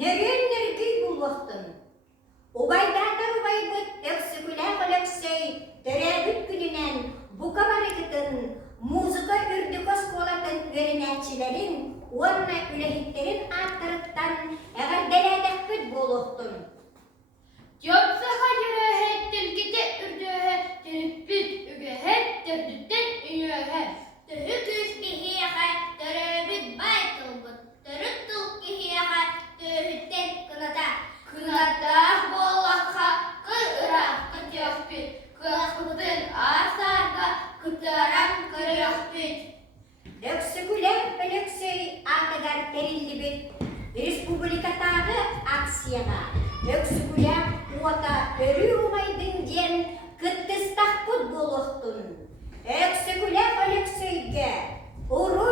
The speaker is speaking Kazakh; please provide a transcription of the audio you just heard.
нөрен-нөргей болуқтын. Убайдатар убайбыт өксүкүләк Алексей төрәбіт күнінен бұқа барекетін музыка үрдікі сколатын өрінәтчілерін, онна үләхеттерін аттырыттан әғарделәдәкпіт болуқтын. Жопсаға жүрәхет, тілгіте үрдіғі, түріппіт үгіхет, түрдіттен үйіғі. Түрі күш кехеға, түрібіт бай тұлбыт, түрі тұл кехеға, түріттен кыната. Кынатақ болаққа, қырырақ күтіқпіт, қылақпытын асарға, күтарам кырықпіт. Өксүкүләк Алексей атыгар териллибит республикатағы акцияға. Өксүкүләк уата өрі умайдың ден кыттыстақпыт болуқтын. Өксүкүләк Алексейге уру